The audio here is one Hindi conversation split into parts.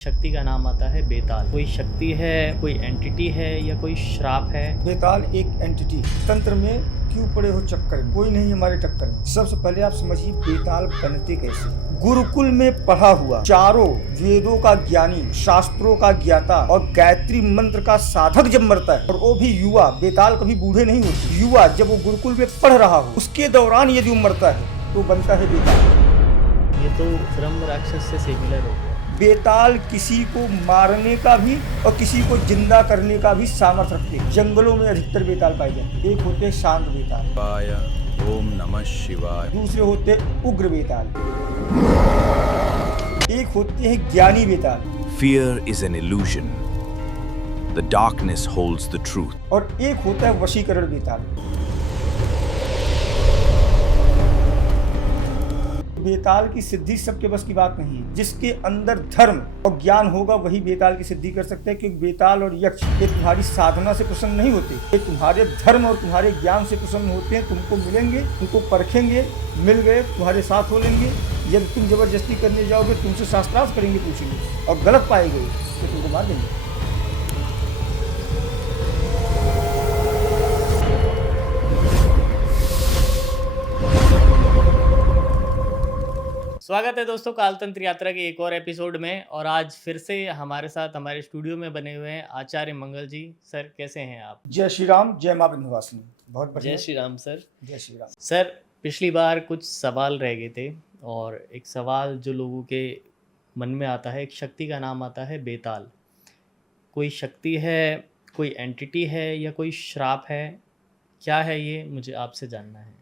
शक्ति का नाम आता है बेताल। कोई शक्ति है, कोई एंटिटी है या कोई श्राप है? बेताल एक एंटिटी तंत्र में क्यों पड़े हो चक्कर में, कोई नहीं हमारे टक्कर में। सबसे पहले आप समझिए बेताल बनते कैसे। गुरुकुल में पढ़ा हुआ, चारों वेदों का ज्ञानी, शास्त्रों का ज्ञाता और गायत्री मंत्र का साधक जब मरता है, और वो भी युवा, बेताल कभी बूढ़े नहीं होते, युवा जब वो गुरुकुल में पढ़ रहा हो उसके दौरान यदि वो मरता है तो बनता है बेताल। ये तो ब्रह्म राक्षस से सिमिलर हो गया। बेताल किसी को मारने का भी और किसी को जिंदा करने का भी सामर्थ्य रखते हैं। जंगलों में अधिकतर बेताल पाए जाते हैं। एक होते शांत बेताल, ओम नमः शिवाय। दूसरे होते उग्र बेताल, एक होते हैं ज्ञानी बेताल, Fear is an illusion. The darkness holds the truth. और एक होता है वशीकरण बेताल। बेताल की सिद्धि सबके बस की बात नहीं है। जिसके अंदर धर्म और ज्ञान होगा वही बेताल की सिद्धि कर सकते हैं, क्योंकि बेताल और यक्ष ये तुम्हारी साधना से प्रसन्न नहीं होते, ये तुम्हारे धर्म और तुम्हारे ज्ञान से प्रसन्न होते हैं। तुमको मिलेंगे, तुमको परखेंगे, मिल गए तुम्हारे साथ हो लेंगे। यदि तुम जबरदस्ती करने जाओगे, तुमसे शास्त्रार्थ करेंगे, पूछेंगे और गलत पाए गए तो तुमको मार देंगे। स्वागत है दोस्तों कालतंत्र यात्रा के एक और एपिसोड में। और आज फिर से हमारे साथ हमारे स्टूडियो में बने हुए हैं आचार्य मंगल जी। सर कैसे हैं आप? जय श्री राम, जय मां विंध्यवासिनी। बहुत बढ़िया। जय श्री राम सर। जय श्री राम सर, पिछली बार कुछ सवाल रह गए थे और एक सवाल जो लोगों के मन में आता है, एक शक्ति का नाम आता है बेताल। कोई शक्ति है, कोई एंटिटी है या कोई श्राप है? क्या है ये, मुझे आपसे जानना है।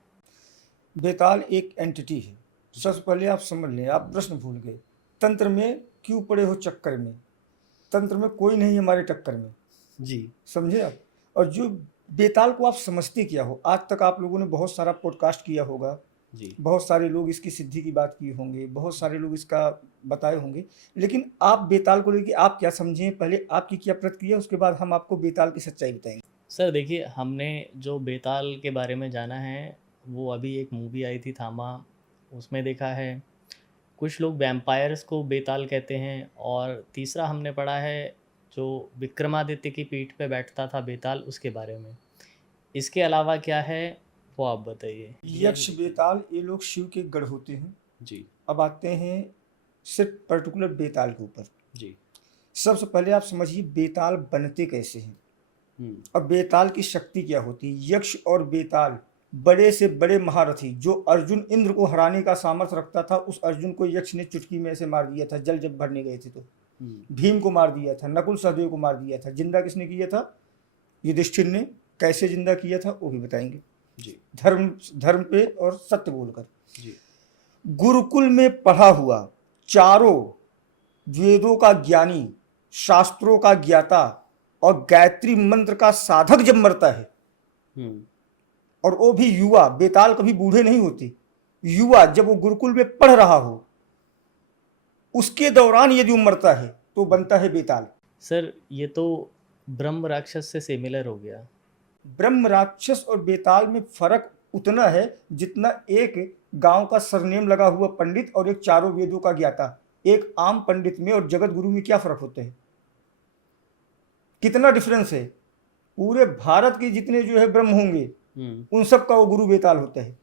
बेताल एक एंटिटी है। सबसे पहले आप समझ लें, आप प्रश्न भूल गए। तंत्र में क्यों पड़े हो चक्कर में, तंत्र में कोई नहीं हमारे टक्कर में जी। समझे आप। और जो बेताल को आप समझते क्या हो, आज तक आप लोगों ने बहुत सारा पॉडकास्ट किया होगा जी। बहुत सारे लोग इसकी सिद्धि की बात किए होंगे, बहुत सारे लोग इसका बताए होंगे, लेकिन आप बेताल को लेकर आप क्या समझें, पहले आपकी क्या प्रतिक्रिया, उसके बाद हम आपको बेताल की सच्चाई बताएंगे। सर देखिए, हमने जो बेताल के बारे में जाना है वो अभी एक मूवी आई थी थामा, उसमें देखा है। कुछ लोग वैम्पायर्स को बेताल कहते हैं, और तीसरा हमने पढ़ा है जो विक्रमादित्य की पीठ पे बैठता था बेताल, उसके बारे में। इसके अलावा क्या है वो आप बताइए। यक्ष बेताल ये लोग शिव के गढ़ होते हैं जी अब आते हैं सिर्फ पर्टिकुलर बेताल के ऊपर। जी। सबसे पहले आप समझिए बेताल बनते कैसे हैं और बेताल की शक्ति क्या होती है। यक्ष और बेताल बड़े से बड़े महारथी, जो अर्जुन इंद्र को हराने का सामर्थ्य रखता था, उस अर्जुन को यक्ष ने चुटकी में ऐसे मार दिया था। जल जब भरने गए थे तो भीम को मार दिया था, नकुल सहदेव को मार दिया था। जिंदा किसने किया था? युधिष्ठिर ने। कैसे जिंदा किया था वो भी बताएंगे जी। धर्म पे और सत्य बोलकर जी। गुरुकुल में पढ़ा हुआ, चारों वेदों का ज्ञानी, शास्त्रों का ज्ञाता और गायत्री मंत्र का साधक जब मरता है, और वो भी युवा, बेताल कभी बूढ़े नहीं होते, युवा जब वो गुरुकुल में पढ़ रहा हो उसके दौरान यदि वो मरता है तो बनता है बेताल। सर ये तो ब्रह्म राक्षस से सिमिलर हो गया। ब्रह्म राक्षस और बेताल में फर्क उतना है जितना एक गांव का सरनेम लगा हुआ पंडित और एक चारों वेदों का ज्ञाता। एक आम पंडित में और जगत गुरु में क्या फर्क होता है, कितना डिफरेंस है। पूरे भारत के जितने जो है ब्रह्म होंगे उन सब का वो गुरु बेताल होता है।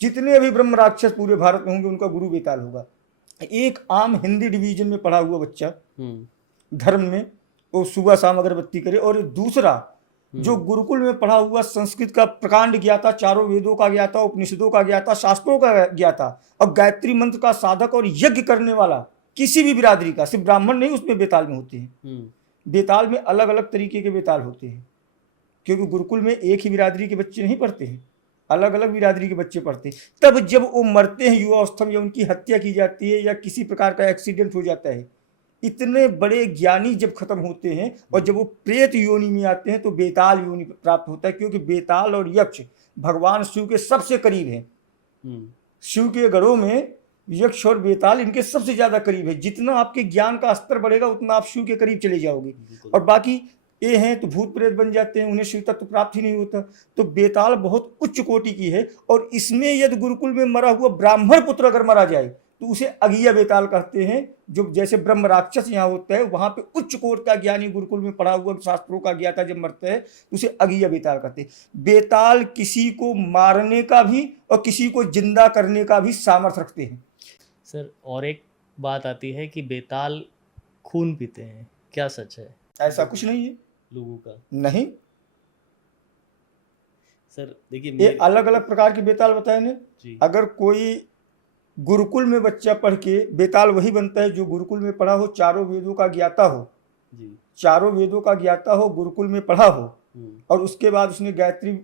जितने भी ब्रह्म राक्षस पूरे भारत में होंगे उनका गुरु बेताल होगा। एक आम हिंदी डिवीजन में पढ़ा हुआ बच्चा धर्म में वो सुबह शाम अगरबत्ती करे, और दूसरा जो गुरुकुल में पढ़ा हुआ संस्कृत का प्रकांड ज्ञाता, चारों वेदों का ज्ञाता, उपनिषदों का ज्ञाता, शास्त्रों का ज्ञाता और गायत्री मंत्र का साधक और यज्ञ करने वाला, किसी भी बिरादरी का, सिर्फ ब्राह्मण नहीं उसमें बेताल में होते हैं। बेताल में अलग अलग तरीके के बेताल होते हैं, क्योंकि गुरुकुल में एक ही बिरादरी के बच्चे नहीं पढ़ते हैं, अलग अलग बिरादरी के बच्चे पढ़ते हैं। तब जब वो मरते हैं युवावस्था में, या उनकी हत्या की जाती है या किसी प्रकार का एक्सीडेंट हो जाता है, इतने बड़े ज्ञानी जब खत्म होते हैं और जब वो प्रेत योनि में आते हैं तो बेताल योनि प्राप्त होता है। क्योंकि बेताल और यक्ष भगवान शिव के सबसे करीब हैं। शिव के गढ़ों में यक्ष और बेताल इनके सबसे ज्यादा करीब है। जितना आपके ज्ञान का स्तर बढ़ेगा उतना आप शिव के करीब चले जाओगे। और बाकी ये हैं तो भूत प्रेत बन जाते हैं, उन्हें शिव तत्व प्राप्त ही नहीं होता। तो बेताल बहुत उच्च कोटि की है, और इसमें यदि गुरुकुल में मरा हुआ ब्राह्मण पुत्र अगर मरा जाए तो उसे अगिया बेताल कहते हैं। जो जैसे ब्रह्म राक्षस यहाँ होता है, वहाँ पे उच्च कोट का ज्ञानी गुरुकुल में पढ़ा हुआ शास्त्रों का ज्ञाता जब मरता है तो उसे अगिया बेताल कहते हैं। बेताल किसी को मारने का भी और किसी को जिंदा करने का भी सामर्थ्य रखते हैं। सर और एक बात आती है कि बेताल खून पीते हैं, क्या सच है? ऐसा कुछ नहीं है लोगों का नहीं। सर देखिए, ये अलग अलग प्रकार के बेताल बताए ने। जी अगर कोई गुरुकुल में बच्चा पढ़ के बेताल वही बनता है जो गुरुकुल में पढ़ा हो, चारों वेदों का ज्ञाता हो, जी चारों वेदों का ज्ञाता हो, गुरुकुल में पढ़ा हो और उसके बाद उसने गायत्री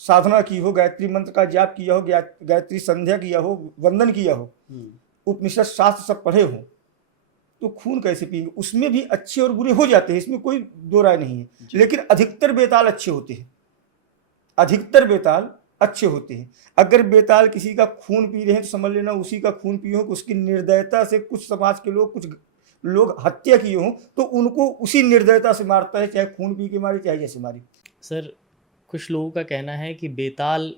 साधना की हो, गायत्री मंत्र का जाप किया हो, गायत्री संध्या किया हो, वंदन किया हो, उपनिषद शास्त्र सब पढ़े हो, तो खून कैसे पिएंगे? उसमें भी अच्छे और बुरे हो जाते हैं, इसमें कोई दो राय नहीं है। लेकिन अधिकतर बेताल अच्छे होते हैं, अधिकतर बेताल अच्छे होते हैं। अगर बेताल किसी का खून पी रहे हैं तो समझ लेना उसी का खून पिए हो, उसकी निर्दयता से कुछ समाज के लोग, कुछ लोग हत्या किए हों तो उनको उसी निर्दयता से मारता है, चाहे खून पी के मारे चाहे जैसे मारे। सर कुछ लोगों का कहना है कि बेताल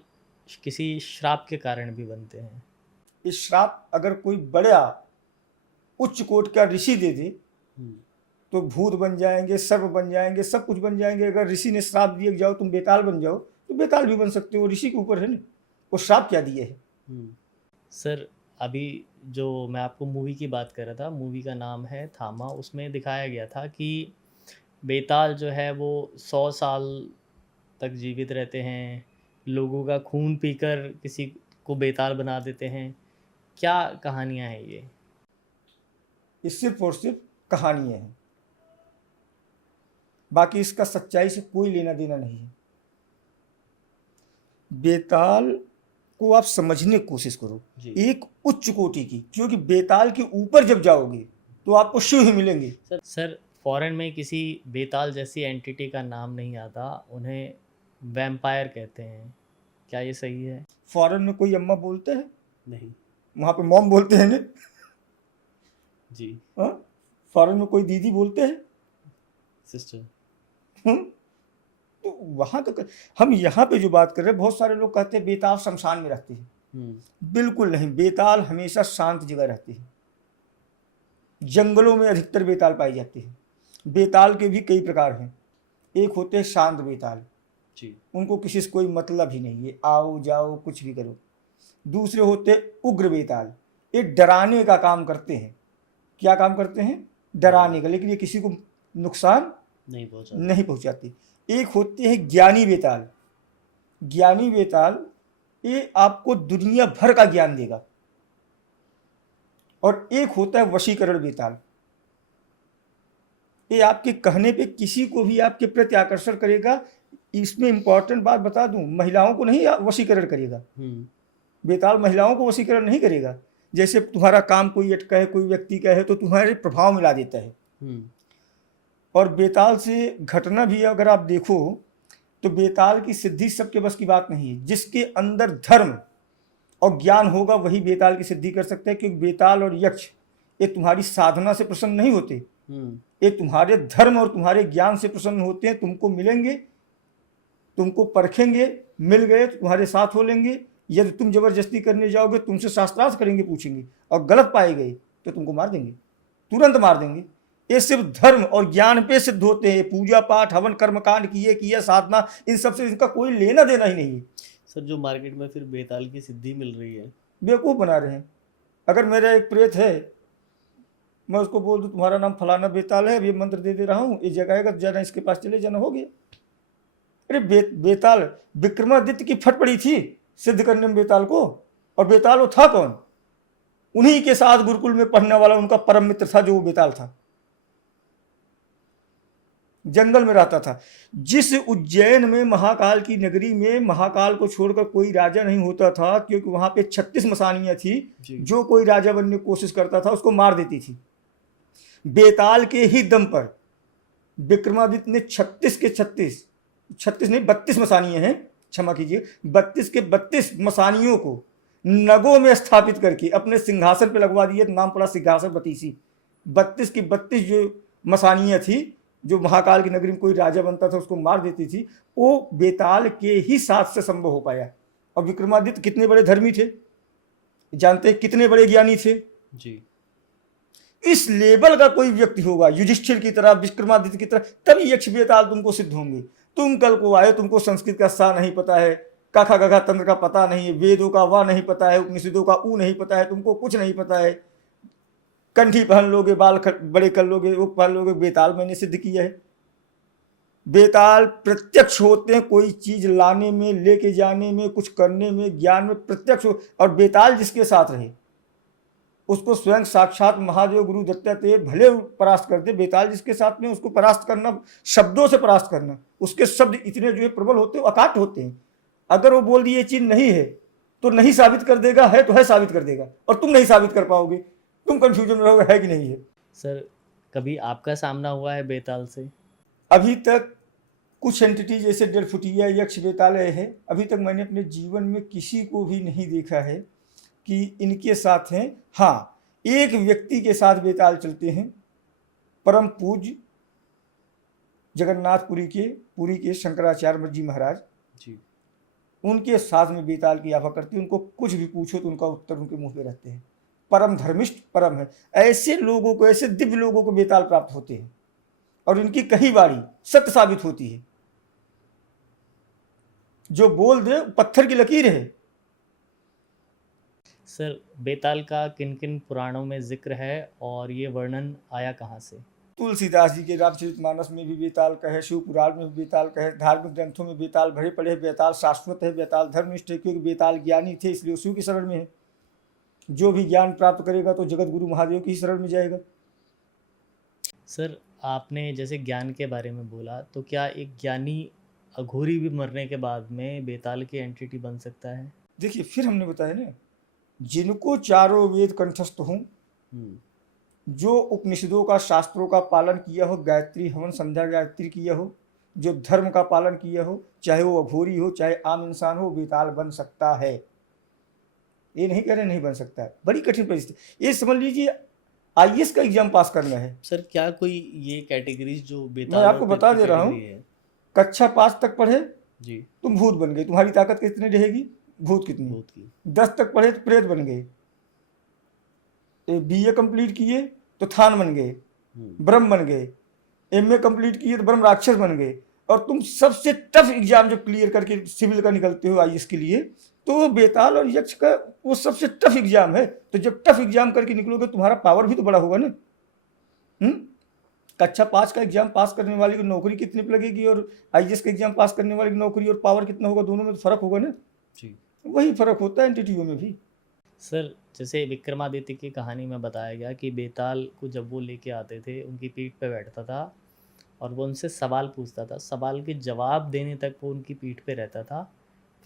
किसी श्राप के कारण भी बनते हैं। इस श्राप अगर कोई बड़ा उच्च कोट का ऋषि दे दे तो भूत बन जाएंगे, सर्प बन जाएंगे, सब कुछ बन जाएंगे। अगर ऋषि ने श्राप दिए जाओ तुम बेताल बन जाओ तो बेताल भी बन सकते हो, ऋषि के ऊपर है ना वो श्राप क्या दिए है। सर अभी जो मैं आपको मूवी की बात कर रहा था, मूवी का नाम है थामा, उसमें दिखाया गया था कि बेताल जो है वो 100 साल तक जीवित रहते हैं, लोगों का खून पीकर किसी को बेताल बना देते हैं। क्या कहानियाँ हैं ये सिर्फ और सिर्फ कहानियाँ हैं, बाकी इसका सच्चाई से कोई लेना देना नहीं है। बेताल को आप समझने की कोशिश करो, एक उच्च कोटि की, क्योंकि बेताल के ऊपर जब जाओगे तो आपको शिव ही मिलेंगे। सर फॉरेन में किसी बेताल जैसी एंटिटी का नाम नहीं आता, उन्हें वैम्पायर कहते हैं, क्या ये सही है? फॉरेन में कोई अम्मा बोलते हैं? नहीं। वहाँ पे मॉम बोलते हैं ना जी। फॉरेन में कोई दीदी बोलते हैं? सिस्टर। तो वहाँ तो हम यहाँ पे जो बात कर रहे हैं, बहुत सारे लोग कहते हैं बेताल शमशान में रहते हैं। बिल्कुल नहीं, बेताल हमेशा शांत जगह रहते हैं। जंगलों में अधिकतर बेताल पाई जाती है। बेताल के भी कई प्रकार हैं। एक होते हैं शांत बेताल, जी, उनको किसी से कोई मतलब ही नहीं है, आओ जाओ कुछ भी करो। दूसरे होते हैं उग्र बेताल, ये डराने का काम करते हैं। क्या काम करते हैं? डराने का, लेकिन ये किसी को नुकसान नहीं पहुंचाते। एक होते हैं ज्ञानी बेताल। ज्ञानी बेताल ये आपको दुनिया भर का ज्ञान देगा। और एक होता है वशीकरण बेताल, ये आपके कहने पे किसी को भी आपके प्रति आकर्षण करेगा। इसमें इंपॉर्टेंट बात बता दूं, महिलाओं को नहीं वशीकरण करेगा। बेताल महिलाओं को वशीकरण नहीं करेगा। जैसे तुम्हारा काम कोई अटका है, कोई व्यक्ति का है, तो तुम्हारे प्रभाव मिला देता है। और बेताल से घटना भी अगर आप देखो तो बेताल की सिद्धि सबके बस की बात नहीं है। जिसके अंदर धर्म और ज्ञान होगा वही बेताल की सिद्धि कर सकता है, क्योंकि बेताल और यक्ष ये तुम्हारी साधना से प्रसन्न नहीं होते, ये तुम्हारे धर्म और तुम्हारे ज्ञान से प्रसन्न होते हैं। तुमको मिलेंगे, तुमको परखेंगे, मिल गए तो तुम्हारे साथ हो लेंगे। यदि तुम जबरदस्ती करने जाओगे तुमसे शास्त्रार्थ करेंगे, पूछेंगे, और गलत पाए गए तो तुमको मार देंगे, तुरंत मार देंगे। ये सिर्फ धर्म और ज्ञान पे सिद्ध होते हैं। पूजा पाठ हवन कर्मकांड किए साधना, इन सब से इनका कोई लेना देना ही नहीं है। सर जो मार्केट में फिर बेताल की सिद्धि मिल रही है, बेवकूफ़ बना रहे हैं। अगर मेरा एक प्रेत है, मैं उसको बोल दूँ तुम्हारा नाम फलाना बेताल है, ये मंत्र दे दे रहा हूँ, ये जगाएगा तो जाना इसके पास चले जाना, हो गया। अरे बेताल विक्रमादित्य की फट पड़ी थी सिद्ध करने में बेताल को, और बेताल वो था कौन? उन्हीं के साथ गुरुकुल में पढ़ने वाला उनका परम मित्र था जो वो बेताल था। जंगल में रहता था। जिस उज्जैन में महाकाल की नगरी में महाकाल को छोड़कर कोई राजा नहीं होता था, क्योंकि वहां पे 36 मसानियां थी, जो कोई राजा बनने की कोशिश करता था उसको मार देती थी। बेताल के ही दम पर विक्रमादित्य ने 36 के 36 नहीं 32 मसानियां हैं, क्षमा कीजिए, 32 के 32 मसानियों को नगों में स्थापित करके अपने सिंहासन पर लगवा दिए। नाम पड़ा सिंहासन बतीसी। 32 की 32 जो मसानियां थी, जो महाकाल की नगरी में कोई राजा बनता था उसको मार देती थी, वो बेताल के ही साथ से संभव हो पाया। और विक्रमादित्य कितने बड़े धर्मी थे, जानते हैं कितने बड़े ज्ञानी थे जी। इस लेवल का कोई व्यक्ति होगा युधिष्ठिर की तरह, विक्रमादित्य की तरह, तभी यक्ष बेताल तुमको सिद्ध होंगे। तुम कल को आए, तुमको संस्कृत का सा नहीं पता है, काखा गघा तंत्र का पता नहीं है, वेदों का वाह नहीं पता है, उपनिषदों का ऊ नहीं पता है, तुमको कुछ नहीं पता है, कंठी पहन लोगे, बाल बड़े कर लोगे, वो पहन लोगे। बेताल मैंने सिद्ध किया है। बेताल प्रत्यक्ष होते हैं, कोई चीज लाने में, लेके जाने में, कुछ करने में, ज्ञान में प्रत्यक्ष हो। और बेताल जिसके साथ रहे उसको स्वयं साक्षात महादेव गुरु दत्तात्रेय भले परास्त कर दे। बेताल जिसके साथ में, उसको परास्त करना, शब्दों से परास्त करना। उसके शब्द इतने जो है प्रबल होते हैं, अकाट होते हैं। अगर वो बोल दिए ये चीज नहीं है तो नहीं साबित कर देगा, है तो है साबित कर देगा, और तुम नहीं साबित कर पाओगे। तुम कंफ्यूजन में रहोगे है कि नहीं है। सर कभी आपका सामना हुआ है बेताल से? अभी तक कुछ एंटिटी जैसे 1.5 फुटिया यक्ष बेतालय है, अभी तक मैंने अपने जीवन में किसी को भी नहीं देखा है कि इनके साथ हैं। हाँ, एक व्यक्ति के साथ बेताल चलते हैं, परम पूज्य जगन्नाथपुरी के शंकराचार्य जी महाराज जी। उनके साथ में बेताल की आभा करती है। उनको कुछ भी पूछो तो उनका उत्तर उनके मुंह में रहते हैं। परम धर्मिष्ठ परम है। ऐसे लोगों को, ऐसे दिव्य लोगों को बेताल प्राप्त होते हैं और इनकी कही बारी सत्य साबित होती है। जो बोल दे पत्थर की लकीर है। सर बेताल का किन किन पुराणों में जिक्र है और ये वर्णन आया कहाँ से? तुलसीदास जी के रामचरितमानस में भी बेताल का है, शिव पुराण में भी बेताल का है, धार्मिक ग्रंथों में बेताल भरे पड़े हैं। बेताल शाश्वत है, बेताल धर्मनिष्ठ है, क्योंकि बेताल ज्ञानी थे इसलिए शिव की शरण में है। जो भी ज्ञान प्राप्त करेगा तो जगत गुरु महादेव की शरण में जाएगा। सर आपने जैसे ज्ञान के बारे में बोला, तो क्या एक ज्ञानी अघोरी भी मरने के बाद में बेताल की एंटिटी बन सकता है? देखिए, फिर हमने बताया ना, जिनको चारों वेद कंठस्थ हों, जो उपनिषदों का, शास्त्रों का पालन किया हो, गायत्री हवन संध्या गायत्री किया हो, जो धर्म का पालन किया हो, चाहे वो अघोरी हो चाहे आम इंसान हो, बेताल बन सकता है। ये नहीं कह रहे नहीं बन सकता है, बड़ी कठिन परिस्थिति। ये समझ लीजिए IAS का एग्जाम पास करना है। सर क्या कोई ये कैटेगरीज जो बेताल, मैं आपको बता दे रहा हूँ, कक्षा 5 तक पढ़े जी, तुम भूत बन गए, तुम्हारी ताकत कितनी रहेगी? भूत कितनी? भूत की। 10 तक पढ़े तो प्रेत बन गए, BA कंप्लीट किए तो थान बन गए, ब्रह्म बन गए, MA कंप्लीट किए तो ब्रह्म राक्षस बन गए। और तुम सबसे टफ एग्जाम जब क्लियर करके सिविल का निकलते हो IAS के लिए, तो बेताल और यक्ष का वो सबसे टफ एग्जाम है। तो जब टफ एग्जाम करके निकलोगे तुम्हारा पावर भी तो बड़ा होगा ना। कक्षा 5 का एग्जाम पास करने वाले की नौकरी कितनी लगेगी और IAS का एग्जाम पास करने वाले की नौकरी और पावर कितना होगा, दोनों में तो फर्क होगा ना जी। वही फर्क होता है एंटिटियों में भी। सर जैसे विक्रमादित्य की कहानी में बताया गया कि बेताल को जब वो लेके आते थे, उनकी पीठ पे बैठता था और वो उनसे सवाल पूछता था, सवाल के जवाब देने तक वो उनकी पीठ पे रहता था,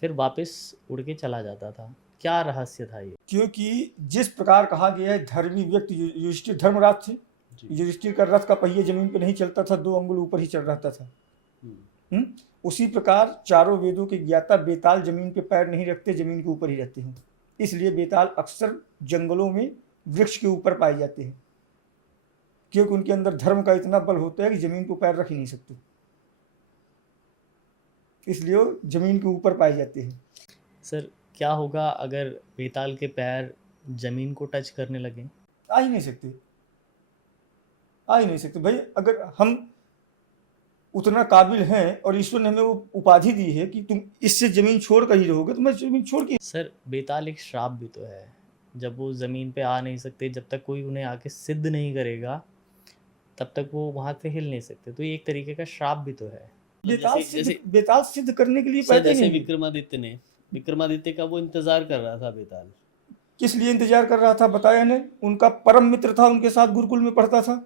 फिर वापस उड़ के चला जाता था। क्या रहस्य था ये? क्योंकि जिस प्रकार कहा गया है, धर्मी व्यक्ति युधिष्ठिर धर्मराज थे। युधिष्ठिर का रथ का पहिया जमीन पे नहीं चलता था, 2 अंगुल ऊपर ही चल रहता था। उसी प्रकार चारों वेदों के ज्ञाता बेताल जमीन पे पैर नहीं रखते, जमीन के ऊपर ही रहते हैं। इसलिए बेताल अक्सर जंगलों में वृक्ष के ऊपर पाए जाते हैं, क्योंकि उनके अंदर धर्म का इतना बल होता है कि जमीन को पैर रख ही नहीं सकते, इसलिए वो जमीन के ऊपर पाए जाते हैं। सर क्या होगा अगर बेताल के पैर जमीन को टच करने लगे? आ ही नहीं सकते, आ ही नहीं सकते भाई। अगर हम उतना काबिल हैं और ईश्वर ने हमें वो उपाधि दी है कि तुम इससे जमीन छोड़ कर ही रहोगे, तो मैं जमीन छोड़ के। सर बेताल एक श्राप भी तो है, जब वो जमीन पे आ नहीं सकते, जब तक कोई उन्हें आके सिद्ध नहीं करेगा तब तक वो वहां से हिल नहीं सकते, तो ये एक तरीके का श्राप भी तो है। बेताल सिद्ध करने के लिए जैसे विक्रमादित्य का वो इंतजार कर रहा था। बेताल किस लिए इंतजार कर रहा था बताया ने? उनका परम मित्र था, उनके साथ गुरुकुल में पढ़ता था,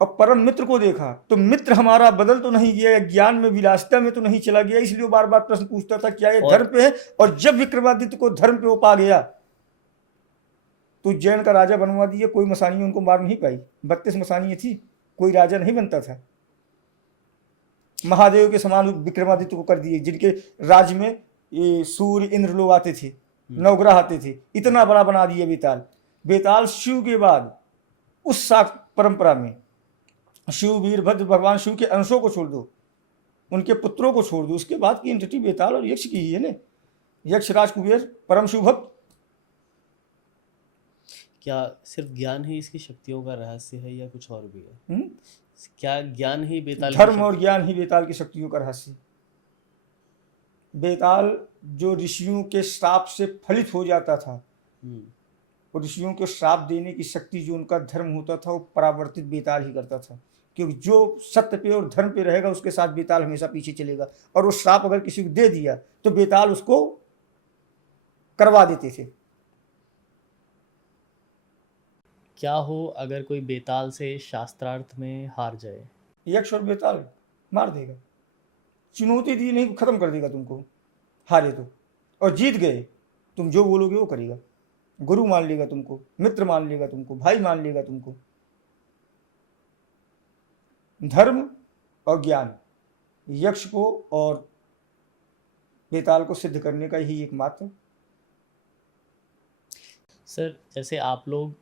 और परम मित्र को देखा तो मित्र हमारा बदल तो नहीं गया, ज्ञान में विलासिता में तो नहीं चला गया, इसलिए वो बार बार प्रश्न पूछता था क्या ये धर्म पे है। और जब विक्रमादित्य को धर्म पे वो पा गया तो जैन का राजा बनवा दिया। कोई मसानी उनको मार नहीं पाई, 32 मसानी थी, कोई राजा नहीं बनता था। महादेव के समान विक्रमादित्य को कर दिए, जिनके राज्य में ये सूर्य इंद्र लोग आते थे, नवग्रह आते थे, इतना बड़ा बना दिया बेताल। बेताल शिव के बाद उस शाक्त परंपरा में शिव, वीरभद्र, भगवान शिव के अंशों को छोड़ दो, उनके पुत्रों को छोड़ दो, उसके बाद की एंटिटी बेताल और यक्ष की ही है ना। यक्षराज कुबेर परम शिव भक्त। क्या सिर्फ ज्ञान ही इसकी शक्तियों का रहस्य है या कुछ और भी है? हम्म? क्या ज्ञान ही बेताल की धर्म और ज्ञान ही बेताल की शक्तियों का रहस्य। बेताल जो ऋषियों के श्राप से फलित हो जाता था, और ऋषियों को श्राप देने की शक्ति जो उनका धर्म होता था वो परावर्तित बेताल ही करता था, क्योंकि जो सत्य पे और धर्म पे रहेगा उसके साथ बेताल हमेशा पीछे चलेगा। और वो श्राप अगर किसी को दे दिया तो बेताल उसको करवा देते थे। क्या हो अगर कोई बेताल से शास्त्रार्थ में हार जाए? यक्ष और बेताल मार देगा, चुनौती दी नहीं खत्म कर देगा तुमको, हारे तो। और जीत गए तुम जो बोलोगे वो करेगा, गुरु मान लेगा तुमको, मित्र मान लेगा तुमको, भाई मान लेगा तुमको। धर्म और ज्ञान यक्ष को और बेताल को सिद्ध करने का ही एकमात्र। सर, जैसे आप लोग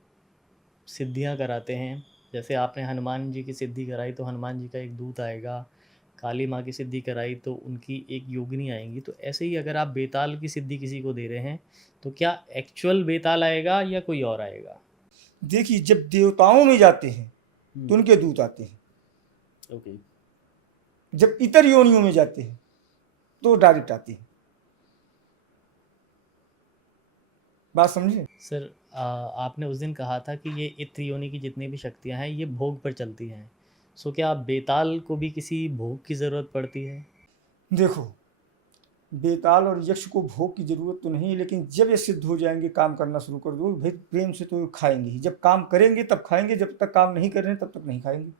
सिद्धियां कराते हैं, जैसे आपने हनुमान जी की सिद्धि कराई तो हनुमान जी का एक दूत आएगा, काली माँ की सिद्धि कराई तो उनकी एक योगिनी आएंगी, तो ऐसे ही अगर आप बेताल की सिद्धि किसी को दे रहे हैं तो क्या एक्चुअल बेताल आएगा या कोई और आएगा? देखिए, जब देवताओं में जाते हैं तो उनके दूत आते हैं। ओके। जब इतर योनियों में जाते हैं तो डायरेक्ट आते हैं। बात समझे? सर, आपने उस दिन कहा था कि ये इत्र योनि की जितनी भी शक्तियां हैं ये भोग पर चलती हैं, सो क्या बेताल को भी किसी भोग की ज़रूरत पड़ती है? देखो, बेताल और यक्ष को भोग की जरूरत तो नहीं, लेकिन जब ये सिद्ध हो जाएंगे, काम करना शुरू कर दो भाई, प्रेम से तो खाएंगे ही। जब काम करेंगे तब खाएंगे, जब तक काम नहीं कर रहे तब तक नहीं खाएंगे।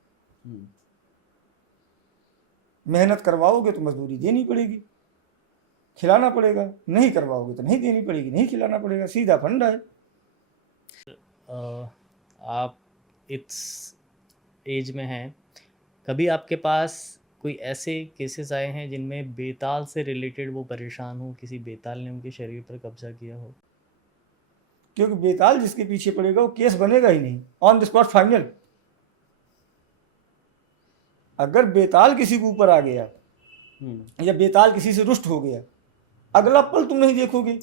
मेहनत करवाओगे तो मजदूरी देनी पड़ेगी, खिलाना पड़ेगा, नहीं करवाओगे तो नहीं देनी पड़ेगी, नहीं खिलाना पड़ेगा, सीधा फंडा है। आप इस एज में हैं, कभी आपके पास कोई ऐसे केसेस आए हैं जिनमें बेताल से रिलेटेड वो परेशान हो, किसी बेताल ने उनके शरीर पर कब्जा किया हो? क्योंकि बेताल जिसके पीछे पड़ेगा वो केस बनेगा ही नहीं, ऑन द स्पॉट फाइनल। अगर बेताल किसी के ऊपर आ गया या बेताल किसी से रुष्ट हो गया, अगला पल तुम नहीं देखोगे।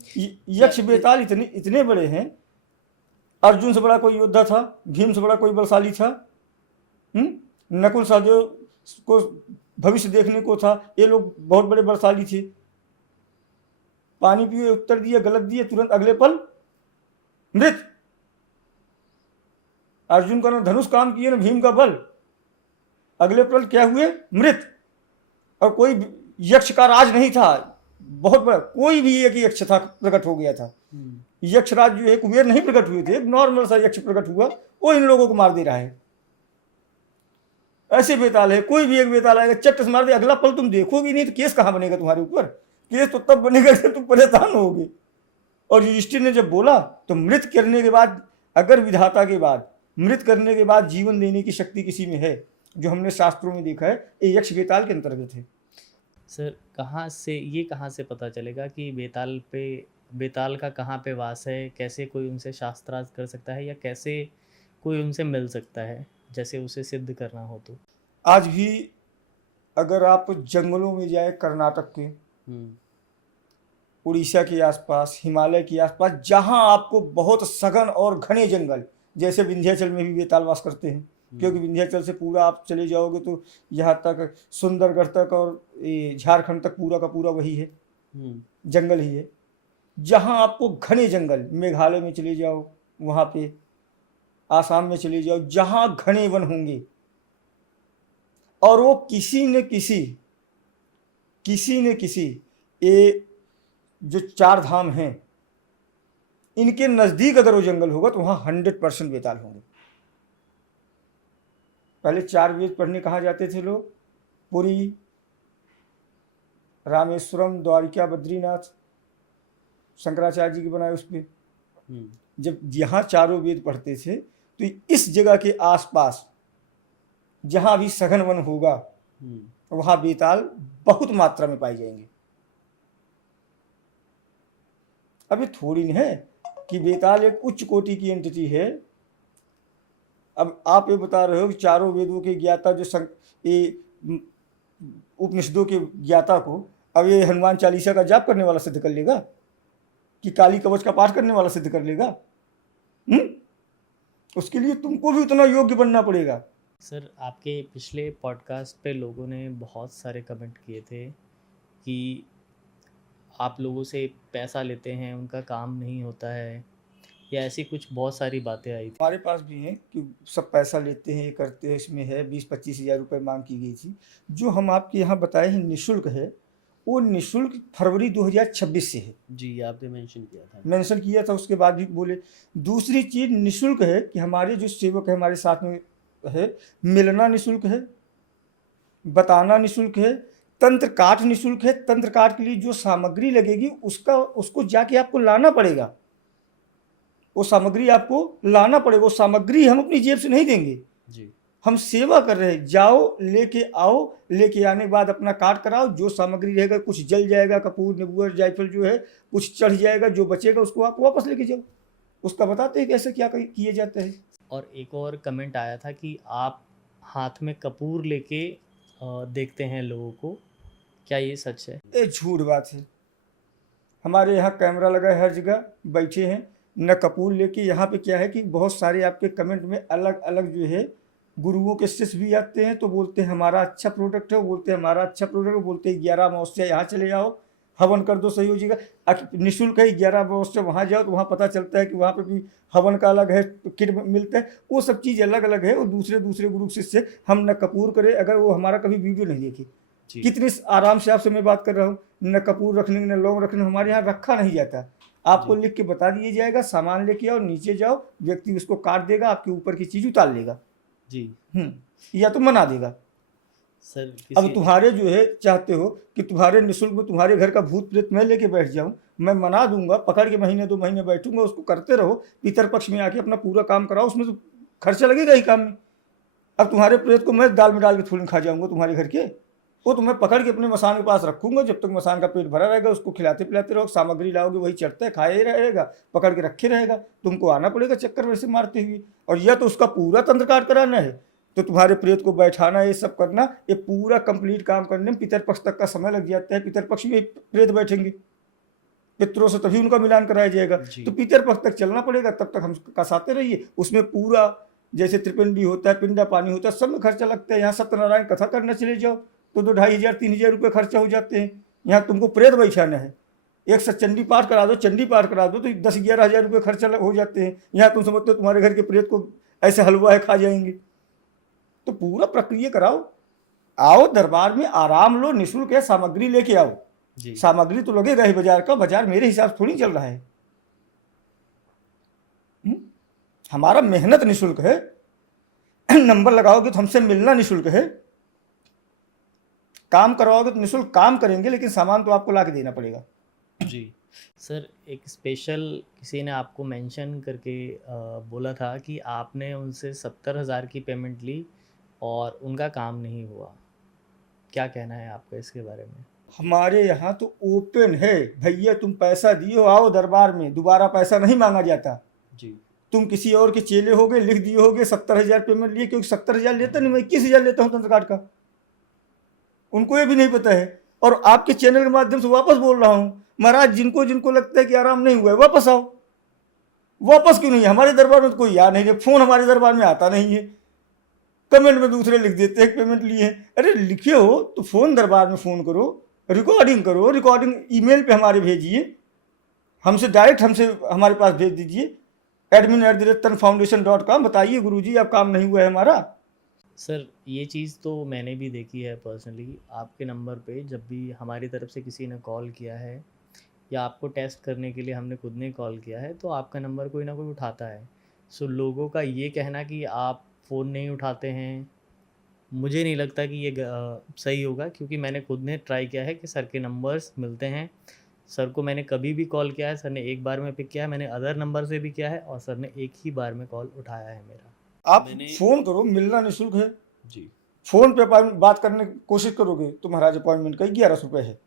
यक्ष बेताल इतने बड़े हैं, अर्जुन से बड़ा कोई योद्धा था, भीम से बड़ा कोई बलशाली था, नकुल सहदेव को भविष्य देखने को था, ये लोग बहुत बड़े बलशाली थे। पानी पिए, उत्तर दिया, गलत दिए, तुरंत अगले पल मृत। अर्जुन का ना धनुष काम किए ना भीम का बल, अगले पल क्या हुए? मृत। और कोई यक्ष का राज नहीं था, बहुत बड़ा कोई भी एक यक्ष था, प्रकट हो गया था। यक्षराज जो है कुबेर नहीं प्रकट हुए थे, एक नॉर्मल सा यक्ष प्रकट हुआ, वो इन लोगों को मार दे रहा है। ऐसे बेताल है, कोई भी एक बेताल आएगा चट से मार दे, अगला पल तुम देखोगे नहीं तो केस कहां बनेगा तुम्हारे ऊपर? केस तो तब बनेगा जब तुम परेशान होगे। और युधिष्ठिर ने जब बोला तो मृत करने के बाद, अगर विधाता के बाद मृत करने के बाद जीवन देने की शक्ति किसी में है, जो हमने शास्त्रों में देखा है, ये यक्ष बेताल के अंतर्गत है। सर, कहाँ से पता चलेगा कि बेताल का कहाँ पे वास है? कैसे कोई उनसे शास्त्रार्थ कर सकता है या कैसे कोई उनसे मिल सकता है, जैसे उसे सिद्ध करना हो तो? आज भी अगर आप जंगलों में जाए, कर्नाटक के, उड़ीसा के आसपास, हिमालय के आसपास, जहां आपको बहुत सघन और घने जंगल, जैसे विंध्याचल में भी बेताल वास करते हैं, क्योंकि विंध्याचल से पूरा आप चले जाओगे तो यहाँ तक सुंदरगढ़ तक और झारखंड तक पूरा का पूरा वही है, जंगल ही है। जहाँ आपको घने जंगल, मेघालय में चले जाओ वहाँ पे, आसाम में चले जाओ, जहाँ घने वन होंगे, और वो किसी न किसी ये जो 4 धाम हैं, इनके नज़दीक अगर वो जंगल होगा तो वहाँ 100% बेताल होंगे। पहले 4 वेद पढ़ने कहाँ जाते थे लोग? पुरी, रामेश्वरम, द्वारिका, बद्रीनाथ, शंकराचार्य जी के बनाए उस पर। जब यहाँ 4 वेद पढ़ते थे तो इस जगह के आसपास जहाँ भी सघन वन होगा वहाँ बेताल बहुत मात्रा में पाए जाएंगे। अभी थोड़ी नहीं है कि बेताल एक उच्च कोटि की एंटिटी है। अब आप ये बता रहे हो कि 4 वेदों के ज्ञाता जो उपनिषदों के ज्ञाता को अब ये हनुमान चालीसा का जाप करने वाला सिद्ध कर लेगा? कि काली कवच का पाठ करने वाला सिद्ध कर लेगा? उसके लिए तुमको भी उतना योग्य बनना पड़ेगा। सर, आपके पिछले पॉडकास्ट पे लोगों ने बहुत सारे कमेंट किए थे कि आप लोगों से पैसा लेते हैं, उनका काम नहीं होता है, या ऐसी कुछ बहुत सारी बातें आई थी। हमारे पास भी हैं कि सब पैसा लेते हैं, ये करते हैं, इसमें है 20-25 हज़ार रुपये मांग की गई थी। जो हम आपके यहाँ बताए हैं निःशुल्क है, वो निःशुल्क फरवरी 2026 से है। जी, आपने मेंशन किया था, उसके बाद भी बोले। दूसरी चीज़ निःशुल्क है कि हमारे जो सेवक है हमारे साथ में है, मिलना निःशुल्क है, बताना निःशुल्क है, तंत्र काठ निःशुल्क है। तंत्र काठ के लिए जो सामग्री लगेगी उसको जाके आपको लाना पड़ेगा, वो सामग्री आपको लाना पड़ेगा। वो सामग्री हम अपनी जेब से नहीं देंगे जी। हम सेवा कर रहे हैं। जाओ, लेके आओ, लेके आने के बाद अपना काट कराओ। जो सामग्री रहेगा, कुछ जल जाएगा, कपूर नींबू जायफल जो है कुछ चढ़ जाएगा, जो बचेगा उसको आप वापस लेके जाओ। उसका बताते हैं कैसे क्या किए जाते हैं। और एक और कमेंट आया था कि आप हाथ में कपूर लेके देखते हैं लोगों को, क्या ये सच है? ये झूठ बात है। हमारे यहाँ कैमरा लगा है, हर जगह बैठे हैं, न कपूर लेके। यहाँ पे क्या है कि बहुत सारे आपके कमेंट में अलग अलग जो है गुरुओं के शिष्य भी आते हैं, तो बोलते हैं हमारा अच्छा प्रोडक्ट है, बोलते हैं हमारा अच्छा प्रोडक्ट है, बोलते हैं 11 अमावस्या यहाँ चले जाओ, हवन कर दो, सही हो जाएगा। निःशुल्क है, 11 अमावस्या वहाँ जाओ तो वहाँ पता चलता है कि वहाँ पे भी हवन का अलग है, किट मिलता है। वो सब चीज़ अलग अलग है। और दूसरे गुरु शिष्य हम न कपूर करें, अगर वो हमारा कभी वीडियो नहीं देखे, कितनी आराम से आपसे मैं बात कर रहा हूँ, न कपूर रखने न लौंग रखने, हमारे यहाँ रखा नहीं जाता। आपको लिख के बता दिया जाएगा, सामान लेके आओ, नीचे जाओ, व्यक्ति उसको काट देगा, आपके ऊपर की चीज़ उतार लेगा जी। या तो मना देगा। सर अब तुम्हारे जो है चाहते हो कि तुम्हारे निःशुल्क में तुम्हारे घर का भूत प्रेत मैं लेके बैठ जाऊं, मैं मना दूंगा, पकड़ के महीने 2 महीने बैठूंगा, उसको करते रहो, पितरपक्ष में आके अपना पूरा काम कराओ, उसमें तो खर्चा लगेगा ही काम में। अब तुम्हारे प्रेत को मैं दाल में डाल के थोड़ी खा जाऊंगा तुम्हारे घर के, वो तो मैं पकड़ के अपने मसान के पास रखूंगा, जब तक मसान का पेट भरा रहेगा उसको खिलाते पिलाते रहो। सामग्री लाओगे वही चढ़ता है, खाए ही रहेगा, पकड़ के रखे रहेगा, तुमको आना पड़ेगा चक्कर वैसे मारते हुए। और यह तो उसका पूरा तंत्र काट कराना है, तो तुम्हारे प्रेत को बैठाना, ये सब करना, ये पूरा कंप्लीट काम करने में पितरपक्ष तक का समय लग जाता है। पितरपक्ष में प्रेत बैठेंगे, पितरों से तभी उनका मिलान कराया जाएगा, तो पितरपक्ष तक चलना पड़ेगा, तब तक हम कसाते रहिए। उसमें पूरा जैसे त्रिपिंडी होता है, पिंडा पानी होता है, सब में खर्चा लगता है। यहाँ सत्यनारायण कथा करना चले जाओ तो 2,500-3,000 रुपये खर्चा हो जाते हैं। यहाँ तुमको प्रेत बैठाना है, एक सचंडी पाठ करा दो, चंडी पाठ करा दो, तो 10-11 हज़ार रुपये खर्चा हो जाते हैं। यहाँ तुम समझते हो तुम्हारे घर के प्रेत को ऐसे हलवा है खा जाएंगे, तो पूरा प्रक्रिया कराओ। आओ दरबार में, आराम लो, निःशुल्क है, सामग्री लेके आओ। सामग्री तो लगेगा ही बाजार का, बाजार मेरे हिसाब से थोड़ी चल रहा है। हमारा मेहनत निःशुल्क है, नंबर लगाओगे तो हमसे मिलना निःशुल्क है, काम करवाओगे तो निःशुल्क काम करेंगे, लेकिन सामान तो आपको ला के देना पड़ेगा। जी सर, एक स्पेशल किसी ने आपको मेंशन करके बोला था कि आपने उनसे 70,000 की पेमेंट ली और उनका काम नहीं हुआ, क्या कहना है आपका इसके बारे में? हमारे यहाँ तो ओपन है भैया, तुम पैसा दियो, आओ दरबार में, दोबारा पैसा नहीं मांगा जाता जी। तुम किसी और के चेले होगे, लिख दिए होगे 70,000 पेमेंट लिए, क्योंकि 70,000 लेता नहीं, मैं 21,000 लेता हूँ तंत्र काट का, उनको ये भी नहीं पता है। और आपके चैनल के माध्यम से वापस बोल रहा हूँ, महाराज जिनको लगता है कि आराम नहीं हुआ है, वापस आओ। वापस क्यों नहीं? हमारे दरबार में तो कोई याद नहीं है, फोन हमारे दरबार में आता नहीं है, कमेंट में दूसरे लिख देते हैं पेमेंट लिए। अरे लिखे हो तो फोन दरबार में फ़ोन करो, रिकॉर्डिंग करो, रिकॉर्डिंग ईमेल पे हमारे भेजिए, हमसे डायरेक्ट हमारे पास भेज दीजिए, admin@tanfoundation.com, बताइए गुरुजी आप काम नहीं हुआ है हमारा। सर, ये चीज़ तो मैंने भी देखी है पर्सनली, आपके नंबर पे जब भी हमारी तरफ से किसी ने कॉल किया है या आपको टेस्ट करने के लिए हमने खुद ने कॉल किया है, तो आपका नंबर कोई ना कोई उठाता है। सो लोगों का ये कहना कि आप फ़ोन नहीं उठाते हैं, मुझे नहीं लगता कि ये सही होगा, क्योंकि मैंने खुद ने ट्राई किया है कि सर के नंबर्स मिलते हैं। सर को मैंने कभी भी कॉल किया है, सर ने एक बार में पिक किया है, मैंने अदर नंबर से भी किया है और सर ने एक ही बार में कॉल उठाया है मेरा। आप फ़ोन करो, मिलना निःशुल्क है जी। फ़ोन पे बात करने की कोशिश करोगे तो महाराज अपॉइंटमेंट का 1100 रुपये है।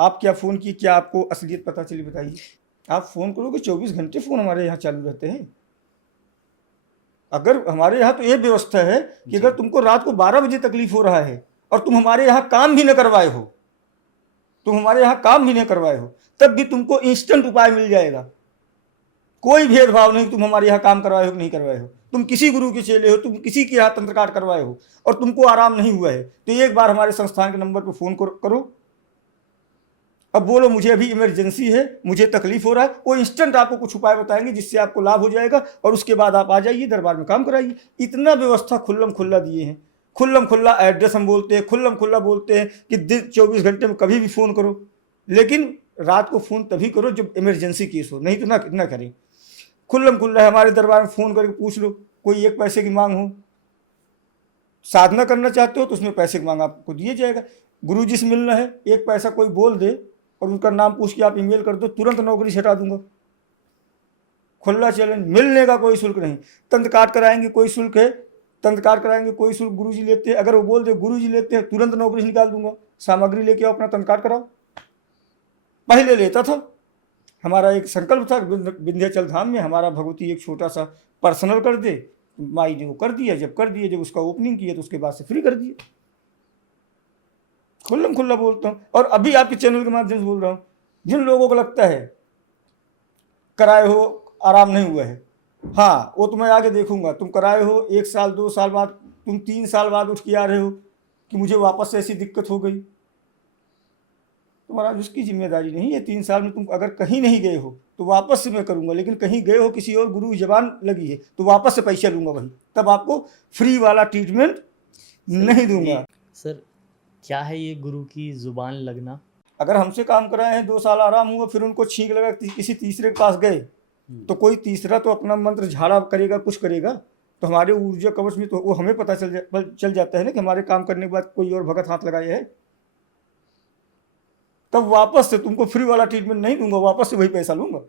आप क्या फ़ोन की, क्या आपको असलियत पता चली बताइए? आप फ़ोन करोगे 24 घंटे फ़ोन हमारे यहाँ चालू रहते हैं। अगर हमारे यहाँ तो ये व्यवस्था है कि अगर तुमको रात को 12 बजे तकलीफ हो रहा है और तुम हमारे यहाँ काम भी न करवाए हो, तब भी तुमको इंस्टेंट उपाय मिल जाएगा। कोई भेदभाव नहीं, तुम हमारे यहाँ काम करवाए हो कि नहीं करवाए हो, तुम किसी गुरु के चेले हो, तुम किसी के यहाँ तंत्र काट करवाए हो और तुमको आराम नहीं हुआ है, तो एक बार हमारे संस्थान के नंबर पर फ़ोन करो, अब बोलो मुझे अभी इमरजेंसी है, मुझे तकलीफ हो रहा है, वो इंस्टेंट आपको कुछ उपाय बताएंगे जिससे आपको लाभ हो जाएगा और उसके बाद आप आ जाइए दरबार में काम कराइए। इतना व्यवस्था खुल्लम खुल्ला दिए हैं, खुल्लम खुल्ला एड्रेस हम बोलते हैं, खुल्लम खुल्ला बोलते हैं कि दिन 24 घंटे में कभी भी फ़ोन करो, लेकिन रात को फ़ोन तभी करो जब इमरजेंसी केस हो, नहीं तो ना करें। खुल्लम खुल्ला है, हमारे दरबार में फ़ोन करके पूछ लो, कोई एक पैसे की मांग हो, साधना करना चाहते हो तो उसमें पैसे की मांग आपको दिया जाएगा। गुरुजी से मिलना है, एक पैसा कोई बोल दे और उनका नाम पूछ के आप ईमेल कर दो, तुरंत नौकरी से हटा दूंगा। खुला चैलेंज, मिलने का कोई शुल्क नहीं। तंत्र काट कराएंगे कोई शुल्क है, तंत्र काट कराएंगे कोई शुल्क गुरुजी लेते हैं, अगर वो बोल दे गुरुजी लेते हैं तुरंत नौकरी से निकाल दूंगा। सामग्री लेके आओ, अपना तंत्र काट कराओ। पहले लेता था, हमारा एक संकल्प था विंध्याचल धाम में हमारा भगवती एक छोटा सा पर्सनल कर दे, माई ने वो कर दिया। जब उसका ओपनिंग किया तो उसके बाद से फ्री कर दिया। खुल्लम खुल्ला बोलता हूँ और अभी आपके चैनल के माध्यम से बोल रहा हूँ, जिन लोगों को लगता है कराए हो आराम नहीं हुआ है, हाँ वो तो मैं आगे देखूंगा। तुम कराए हो 1 साल 2 साल बाद, तुम 3 साल बाद उठ के आ रहे हो कि मुझे वापस से ऐसी दिक्कत हो गई, तुम्हारा उसकी जिम्मेदारी नहीं है। 3 साल में तुम अगर कहीं नहीं गए हो तो वापस से मैं करूंगा, लेकिन कहीं गए हो किसी और गुरु की जबान लगी है तो वापस से पैसा लूंगा वही, तब आपको फ्री वाला ट्रीटमेंट नहीं दूंगा। सर क्या है ये गुरु की जुबान लगना? अगर हमसे काम कराए हैं 2 साल आराम हुआ, फिर उनको छींक लगा किसी तीसरे के पास गए, तो कोई तीसरा तो अपना मंत्र झाड़ा करेगा, कुछ करेगा, तो हमारे ऊर्जा कवच में तो वो हमें पता चल जाता है ना कि हमारे काम करने के बाद कोई और भगत हाथ लगाए है। तब वापस से तुमको फ्री वाला ट्रीटमेंट नहीं दूंगा, वापस से वही पैसा लूंगा।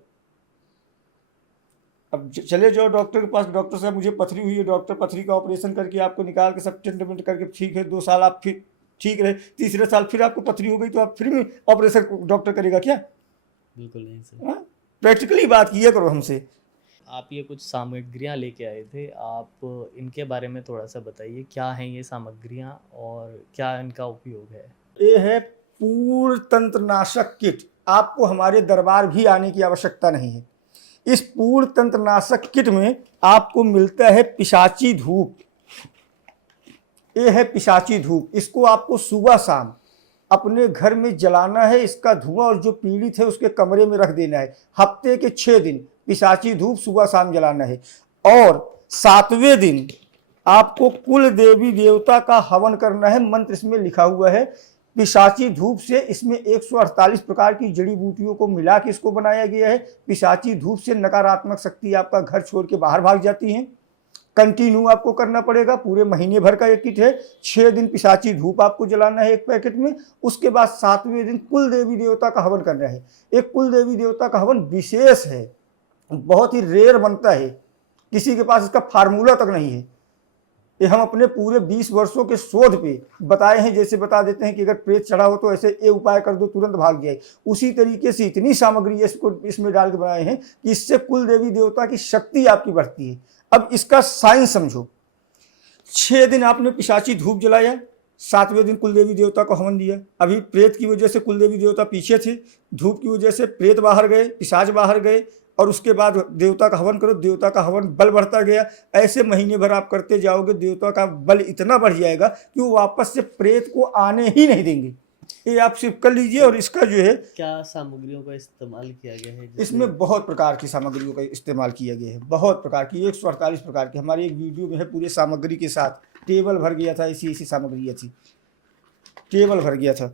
अब चले जाओ डॉक्टर के पास, डॉक्टर साहब मुझे पथरी हुई है, डॉक्टर पथरी का ऑपरेशन करके आपको निकाल के सब ट्रीटमेंट करके ठीक है, 2 साल आप फिर ठीक रहे, तीसरे साल फिर आपको पथरी हो गई तो आप फ्री में ऑपरेशन डॉक्टर करेगा क्या? बिल्कुल नहीं सर। प्रैक्टिकली बात किया करो हमसे। आप ये कुछ सामग्रियां लेके आए थे, आप इनके बारे में थोड़ा सा बताइए, क्या हैं ये सामग्रियां और क्या इनका उपयोग है? ये है पूर्ण तंत्रनाशक किट। आपको हमारे दरबार भी आने की आवश्यकता नहीं है। इस पूर्ण तंत्रनाशक किट में आपको मिलता है पिशाची धूप। ये है पिशाची धूप, इसको आपको सुबह शाम अपने घर में जलाना है। इसका धुआं और जो पीड़ित है उसके कमरे में रख देना है। हफ्ते के 6 दिन पिशाची धूप सुबह शाम जलाना है। और 7वें दिन आपको कुल देवी देवता का हवन करना है। मंत्र इसमें लिखा हुआ है। पिशाची धूप से इसमें 148 प्रकार की जड़ी बूटियों को मिला के इसको बनाया गया है। पिशाची धूप से नकारात्मक शक्ति आपका घर छोड़ के बाहर भाग जाती है। कंटिन्यू आपको करना पड़ेगा, पूरे महीने भर का एक किट है। 6 दिन पिशाची धूप आपको जलाना है एक पैकेट में। उसके बाद 7वें दिन कुल देवी देवता का हवन करना है। एक कुल देवी देवता का हवन विशेष है, बहुत ही रेयर बनता है, किसी के पास इसका फार्मूला तक नहीं है। ये हम अपने पूरे 20 वर्षों के शोध पे बताए हैं। जैसे बता देते हैं कि अगर प्रेत चढ़ा हो तो ऐसे ये उपाय कर दो तुरंत भाग जाए, उसी तरीके से इतनी सामग्री इसको इसमें डाल के बनाए हैं कि इससे कुल देवी देवता की शक्ति आपकी बढ़ती है। अब इसका साइंस समझो। 6 दिन आपने पिशाची धूप जलाया, 7वें दिन कुल देवी देवता को हवन दिया। अभी प्रेत की वजह से कुल देवी देवता पीछे थे, धूप की वजह से प्रेत बाहर गए, पिशाच बाहर गए, और उसके बाद देवता का हवन करो। देवता का हवन बल बढ़ता गया। ऐसे महीने भर आप करते जाओगे, देवता का बल इतना बढ़ जाएगा कि वो वापस से प्रेत को आने ही नहीं देंगे। ये आप सिर्फ कर लीजिए। और इसका जो है क्या सामग्रियों का इस्तेमाल किया गया है? इसमें बहुत प्रकार की सामग्रियों का इस्तेमाल किया गया है, बहुत प्रकार की, 148 प्रकार की। हमारी एक वीडियो में है पूरे सामग्री के साथ। टेबल भर गया था, ऐसी सामग्री थी, टेबल भर गया था।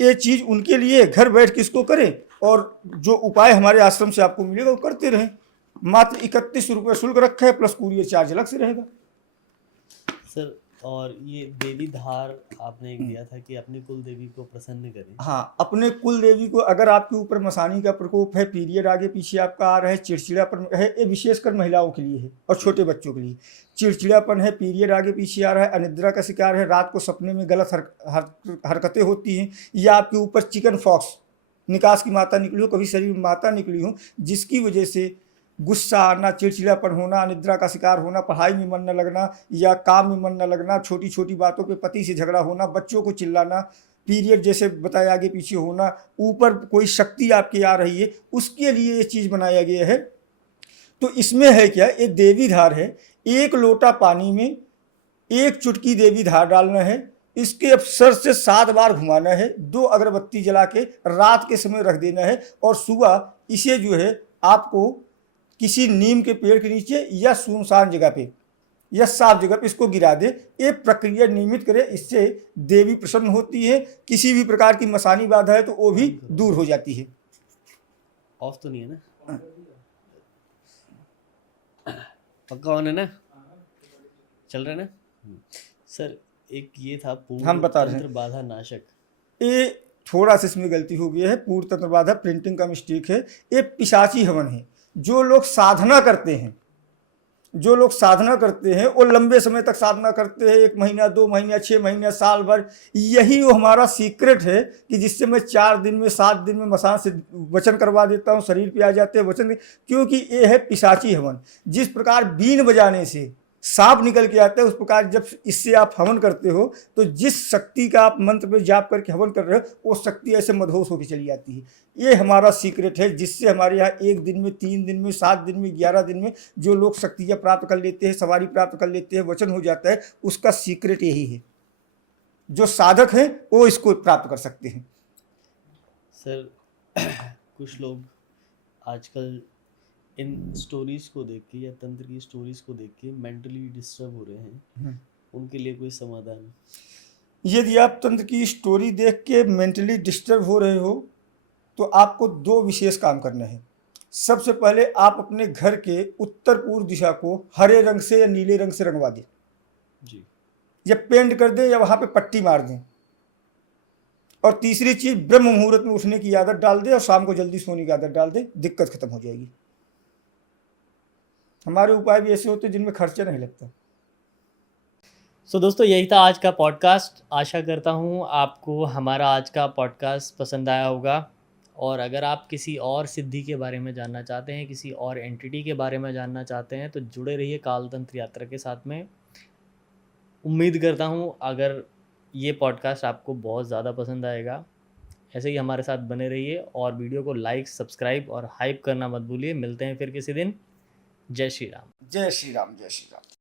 ये चीज़ उनके लिए घर बैठ के इसको करें और जो उपाय हमारे आश्रम से आपको मिलेगा वो करते रहें। मात्र 31 रुपये शुल्क रखा है, प्लस कुरियर चार्ज अलग से रहेगा। सर और ये देवी धार आपने एक दिया था कि अपने कुल देवी को प्रसन्न करें। हाँ, अपने कुल देवी को, अगर आपके ऊपर मसानी का प्रकोप है, पीरियड आगे पीछे आपका आ रहा है, चिड़चिड़ापन है, ये विशेषकर महिलाओं के लिए है और छोटे बच्चों के लिए। चिड़चिड़ापन है, पीरियड आगे पीछे आ रहा है, अनिद्रा का शिकार है, रात को सपने में गलत हरकतें होती हैं, या आपके ऊपर चिकन फॉक्स, निकास की माता निकली हो, कभी शरीर में माता निकली हो, जिसकी वजह से गुस्सा आना, चिड़चिड़ापन होना, अनिद्रा का शिकार होना, पढ़ाई में मन न लगना या काम में मन न लगना, छोटी छोटी बातों पे पति से झगड़ा होना, बच्चों को चिल्लाना, पीरियड जैसे बताया आगे पीछे होना, ऊपर कोई शक्ति आपकी आ रही है, उसके लिए ये चीज़ बनाया गया है। तो इसमें है क्या, ये देवी धार है, 1 लोटा पानी में 1 चुटकी देवी धार डालना है, इसके अवसर से 7 बार घुमाना है, 2 अगरबत्ती जला के रात के समय रख देना है, और सुबह इसे जो है आपको किसी नीम के पेड़ के नीचे या सुनसान जगह पे या साफ जगह पे इसको गिरा दे। ये प्रक्रिया नियमित करे, इससे देवी प्रसन्न होती है, किसी भी प्रकार की मसानी बाधा है तो वो भी दूर हो जाती है। ऑफ तो नहीं है ना? पक्का ऑन है ना? चल रहा है ना? सर एक ये था हम बता रहे हैं। तंत्र बाधा नाशक, ये थोड़ा सा इसमें गलती हो गई है, पूर्ण तंत्र बाधा प्रिंटिंग का मिस्टेक है। ये पिशाची हवन है। जो लोग साधना करते हैं, जो लोग साधना करते हैं वो लंबे समय तक साधना करते हैं, 1 महीना 2 महीना 6 महीना साल भर, यही वो हमारा सीक्रेट है कि जिससे मैं 4 दिन में 7 दिन में मसान से वचन करवा देता हूँ, शरीर पे आ जाते हैं वचन, क्योंकि ये है पिशाची हवन। जिस प्रकार बीन बजाने से सांप निकल के आता है, उस प्रकार जब इससे आप हवन करते हो तो जिस शक्ति का आप मंत्र पे जाप करके हवन कर रहे हो वो शक्ति ऐसे मदहोश होकर चली जाती है। ये हमारा सीक्रेट है, जिससे हमारे यहाँ 1 दिन में 3 दिन में 7 दिन में 11 दिन में जो लोग शक्तियाँ प्राप्त कर लेते हैं, सवारी प्राप्त कर लेते हैं, वचन हो जाता है, उसका सीक्रेट यही है। जो साधक हैं वो इसको प्राप्त कर सकते हैं। सर कुछ लोग आजकल इन स्टोरीज को देख के या तंत्र की स्टोरीज को देख के मेंटली डिस्टर्ब हो रहे हैं, उनके लिए कोई समाधान? यदि आप तंत्र की स्टोरी देख के मेंटली डिस्टर्ब हो रहे हो तो आपको 2 विशेष काम करने हैं। सबसे पहले आप अपने घर के उत्तर पूर्व दिशा को हरे रंग से या नीले रंग से रंगवा दें जी, या पेंट कर दें या वहाँ पे पट्टी मार दें। और तीसरी चीज़, ब्रह्म मुहूर्त में उठने की आदत डाल दें और शाम को जल्दी सोने की आदत डाल दें, दिक्कत खत्म हो जाएगी। हमारे उपाय भी ऐसे होते हैं जिनमें खर्चा नहीं लगता। सो दोस्तों, यही था आज का पॉडकास्ट। आशा करता हूँ आपको हमारा आज का पॉडकास्ट पसंद आया होगा, और अगर आप किसी और सिद्धि के बारे में जानना चाहते हैं, किसी और एंटिटी के बारे में जानना चाहते हैं, तो जुड़े रहिए कालतंत्र यात्रा के साथ में। उम्मीद करता हूँ अगर ये पॉडकास्ट आपको बहुत ज़्यादा पसंद आएगा। ऐसे ही हमारे साथ बने रहिए और वीडियो को लाइक, सब्सक्राइब और हाइप करना मत भूलिए। मिलते हैं फिर किसी दिन। जय श्री राम। जय श्री राम, जय श्री राम।